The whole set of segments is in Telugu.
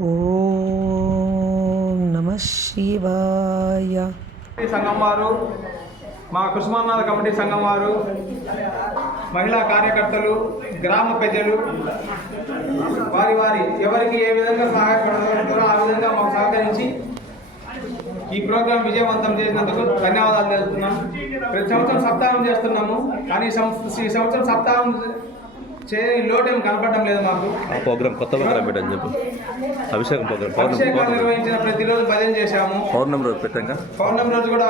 ఓం నమ శివాయ. సంఘం వారు, మా కుసుమానాథ కమిటీ సంఘం వారు, మహిళా కార్యకర్తలు, గ్రామ ప్రజలు వారి ఎవరికి ఏ విధంగా సహాయపడగలుగుతారో ఆ విధంగా మాకు సహకరించి ఈ ప్రోగ్రాం విజయవంతం చేసినందుకు ధన్యవాదాలు తెలుపుతున్నాం. ప్రతి సంవత్సరం సప్తాహం చేస్తున్నాము, కానీ ఈ సంవత్సరం సప్తాహం చేయని లోటేం కనపడడం లేదు మాకు. ప్రోగ్రామ్ కొత్త ప్రోగ్రామ్ పెట్టని చెప్పు. అభిషేకాలు నిర్వహించిన ప్రతిరోజు భజన చేశాము. పౌర్ణమి రోజు పెట్టంగా, పౌర్ణమి రోజు కూడా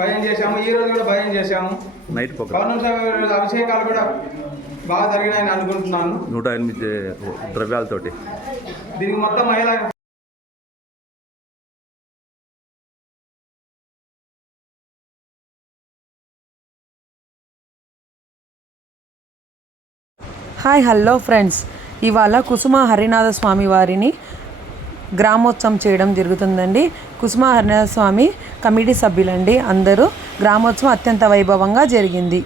భజన చేశాము. ఈ రోజు కూడా భజన చేశాము. నైట్ ప్రోగ్రామ్, పౌర్ణమి అభిషేకాలు కూడా బాగా జరిగినాయని అనుకుంటున్నాను. 108 ద్రవ్యాలతోటి. దీనికి మొత్తం మహిళా హాయ్ హలో ఫ్రెండ్స్, ఇవాళ కుసుమ హరినాథ స్వామి వారిని గ్రామోత్సవం చేయడం జరుగుతుందండి. కుసుమ హరినాథ స్వామి కమిటీ సభ్యులండి అందరూ. గ్రామోత్సవం అత్యంత వైభవంగా జరిగింది.